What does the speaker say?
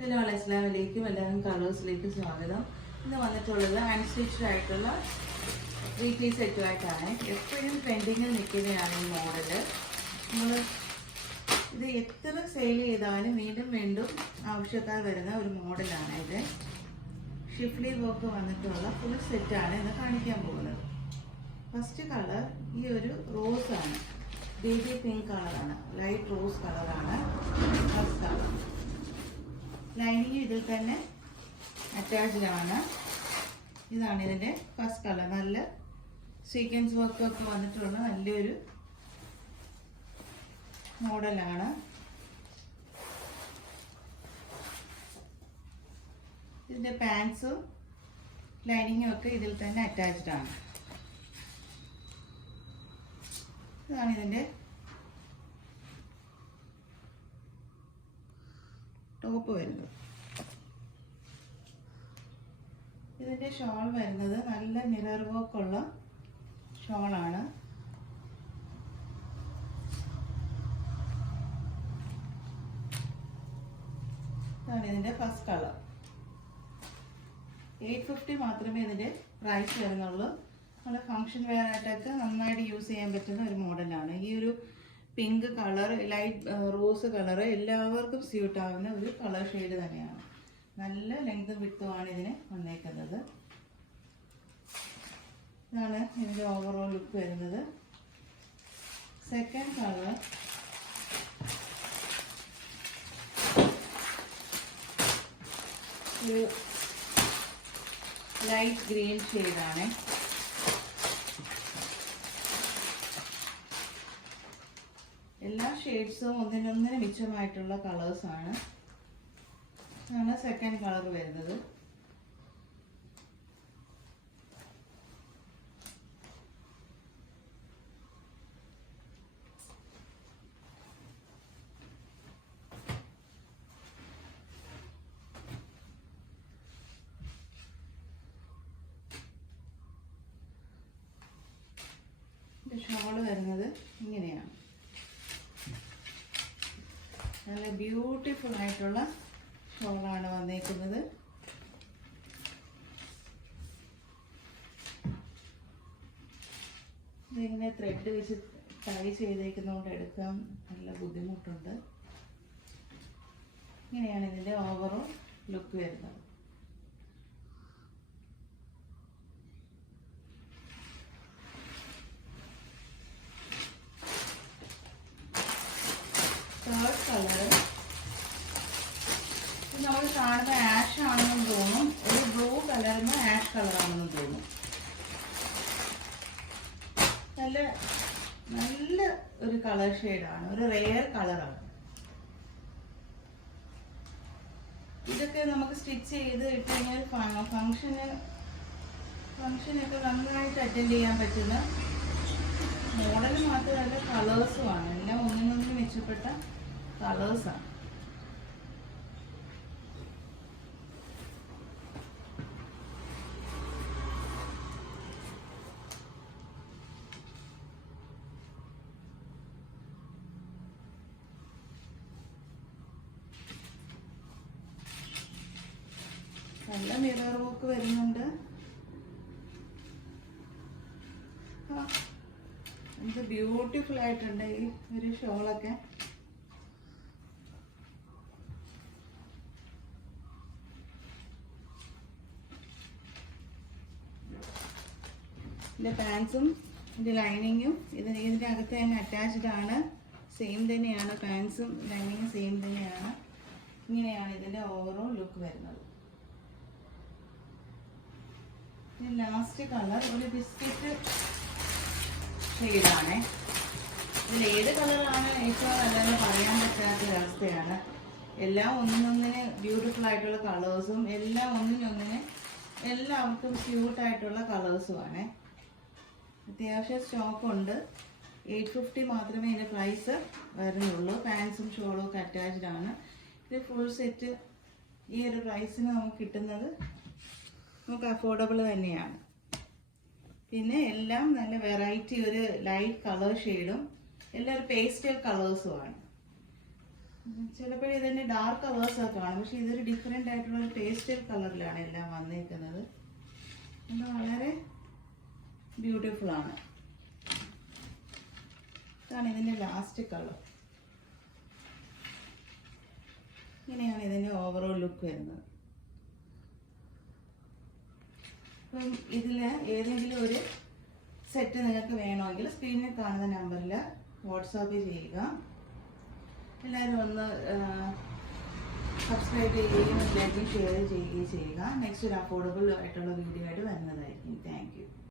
Hello അസ്സലാമലൈക്കും. എല്ലാവരും കളേഴ്സിലേക്ക് സ്വാഗതം. ഇന്ന് വന്നിട്ടുള്ളത് അൺസ്റ്റിച്ച്ഡ് ആയിട്ടുള്ള 3-piece സെറ്റുമായിട്ടാണ്. എപ്പോഴും ട്രെൻഡിങ്ങിൽ നിൽക്കുന്നതാണ് ഈ മോഡല്. നമ്മൾ ഇത് എത്ര സെയിൽ ചെയ്താലും വീണ്ടും വീണ്ടും ആവശ്യക്കാർ വരുന്ന ഒരു മോഡലാണ് ഇത്. ഷിഫ്ലി വർക്ക് വന്നിട്ടുള്ള ഫുൾ സെറ്റാണ് ഇന്ന് കാണിക്കാൻ പോകുന്നത്. ഫസ്റ്റ് കളർ ഈ ഒരു റോസാണ്, ബേബി പിങ്ക് കളറാണ്, ലൈറ്റ് റോസ് കളറാണ് ഫസ്റ്റ് കളർ. ലൈനിങ് ഇതിൽ തന്നെ അറ്റാച്ച്ഡ് ആണ്. ഇതാണ് ഇതിൻ്റെ ഫസ്റ്റ് കളർ. നല്ല സീക്വൻസ് വർക്കൊക്കെ വന്നിട്ടുള്ള നല്ലൊരു മോഡലാണ്. ഇതിൻ്റെ പാൻസും ലൈനിങ്ങും ഒക്കെ ഇതിൽ തന്നെ അറ്റാച്ച്ഡ് ആണ്. ഇതാണ് ഇതിൻ്റെ ടോപ്പ് വരുന്നത്. ഇതിൻ്റെ ഷോൾ വരുന്നത് നല്ല മിറർ വർക്കുള്ള ഷോളാണ്. ഇതാണ് ഇതിൻ്റെ ഫസ്റ്റ് കളർ. 850 മാത്രമേ ഇതിൻ്റെ പ്രൈസ് വരുന്നുള്ളൂ. നമ്മുടെ ഫങ്ഷൻ വെയർ ആയിട്ടൊക്കെ നന്നായിട്ട് യൂസ് ചെയ്യാൻ പറ്റുന്ന ഒരു മോഡലാണ്. ഈ ഒരു pink colour, light rose colour എല്ലാവർക്കും സ്യൂട്ട് ആവുന്ന ഒരു കളർ ഷെയ്ഡ് തന്നെയാണ്. നല്ല ലെങ്ത് വിട്ടുമാണ് ഇതിന് വന്നേക്കുന്നത്. ഇതാണ് ഇതിൻ്റെ ഓവറോൾ ലുക്ക് വരുന്നത്. സെക്കൻഡ് കളർ ഒരു ലൈറ്റ് ഗ്രീൻ ഷെയ്ഡാണ്. എല്ലാ ഷെയ്ഡ്സും ഒന്നിനൊന്നിന് മിച്ചമായിട്ടുള്ള കളേഴ്സാണ്. ഇതാണ് സെക്കൻഡ് കളർ വരുന്നത്. ഷോള് വരുന്നത് ഇങ്ങനെയാണ്. നല്ല ബ്യൂട്ടിഫുൾ ആയിട്ടുള്ള ഷോളാണ് വന്നേക്കുന്നത്. ഇതിങ്ങനെ ത്രെഡ് വെച്ച് ടൈ ചെയ്തേക്കുന്നതുകൊണ്ട് എടുക്കാൻ നല്ല ബുദ്ധിമുട്ടുണ്ട്. ഇങ്ങനെയാണ് ഇതിൻ്റെ ഓവറോൾ ലുക്ക് വരുന്നത്. തേർഡ് കളർ നമ്മൾ കാണുന്ന ആഷ് ആണെന്നും തോന്നും. ഒരു ബ്ലൂ കളറിന് ആഷ് കളറാണെന്നും തോന്നും. നല്ല നല്ല ഒരു കളർ ഷെയ്ഡാണ്, ഒരു റെയർ കളറാണ്. ഇതൊക്കെ നമുക്ക് സ്റ്റിച്ച് ചെയ്ത് ഇട്ട് കഴിഞ്ഞാൽ ഫങ്ഷനൊക്കെ നന്നായിട്ട് അറ്റൻഡ് ചെയ്യാൻ പറ്റുന്ന മോഡൽ മാത്രമല്ല കളേഴ്സുമാണ്. എല്ലാം ഒന്നിനൊന്നിന് മെച്ചപ്പെട്ട കളേഴ്സാണ്. നല്ല മിറർ വർക്ക് വരുന്നുണ്ട്. എന്ത് ബ്യൂട്ടിഫുൾ ആയിട്ടുണ്ട് ഈ ഒരു ഷോളൊക്കെ. ഇതിൻ്റെ പാൻസും ഇതിൻ്റെ ലൈനിങ്ങും ഇതിൻ്റെ അകത്ത് തന്നെ അറ്റാച്ച്ഡ് ആണ്. സെയിം തന്നെയാണ്, പാൻസും ലൈനിങ്ങും സെയിം തന്നെയാണ്. ഇങ്ങനെയാണ് ഇതിൻ്റെ ഓവറോൾ ലുക്ക് വരുന്നത്. ലാസ്റ്റ് കളർ ഒരു ബിസ്ക്കറ്റ് ഷെയ്ഡാണ്. ഇതിൽ ഏത് കളറാണ് ഏറ്റവും നല്ലതെന്ന് പറയാൻ പറ്റാത്തൊരവസ്ഥയാണ്. എല്ലാം ഒന്നിനൊന്നിന് ബ്യൂട്ടിഫുൾ ആയിട്ടുള്ള കളേഴ്സും എല്ലാം ഒന്നിനൊന്നിന് എല്ലാവർക്കും സ്യൂട്ടായിട്ടുള്ള കളേഴ്സുമാണ്. അത്യാവശ്യം സ്റ്റോക്കുണ്ട്. 850 മാത്രമേ ഇതിൻ്റെ പ്രൈസ് വരുന്നുള്ളൂ. പാൻസും ഷോളും ഒക്കെ അറ്റാച്ച്ഡ് ആണ്. ഇത് ഫുൾ സെറ്റ് ഈ ഒരു പ്രൈസിന് നമുക്ക് കിട്ടുന്നത് നമുക്ക് അഫോർഡബിൾ തന്നെയാണ്. പിന്നെ എല്ലാം നല്ല വെറൈറ്റി, ഒരു ലൈറ്റ് കളർ ഷെയ്ഡും എല്ലാം ഒരു പേസ്റ്റൽ കളേഴ്സുമാണ്. ചിലപ്പോഴും ഇതിൻ്റെ ഡാർക്ക് കളേഴ്സ് ഒക്കെ കാണും, പക്ഷെ ഇതൊരു ഡിഫറെൻ്റ് ആയിട്ടുള്ള ഒരു പേസ്റ്റൽ കളറിലാണ് എല്ലാം വന്നിരിക്കുന്നത്. ഇത് വളരെ ബ്യൂട്ടിഫുൾ ആണ്. ഇതാണ് ഇതിൻ്റെ ലാസ്റ്റ് കളർ. ഇങ്ങനെയാണ് ഇതിൻ്റെ ഓവറോൾ ലുക്ക് വരുന്നത്. അപ്പം ഇതിൽ ഏതെങ്കിലും ഒരു സെറ്റ് നിങ്ങൾക്ക് വേണമെങ്കിൽ സ്ക്രീനിൽ കാണുന്ന നമ്പറിൽ വാട്സാപ്പ് ചെയ്യുക. എല്ലാവരും ഒന്ന് സബ്സ്ക്രൈബ് ചെയ്യുകയും ലൈക്കും ഷെയർ ചെയ്യുകയും ചെയ്യുക. നെക്സ്റ്റ് ഒരു അഫോർഡബിൾ ആയിട്ടുള്ള വീഡിയോ ആയിട്ട് വരുന്നതായിരിക്കും. Thank you.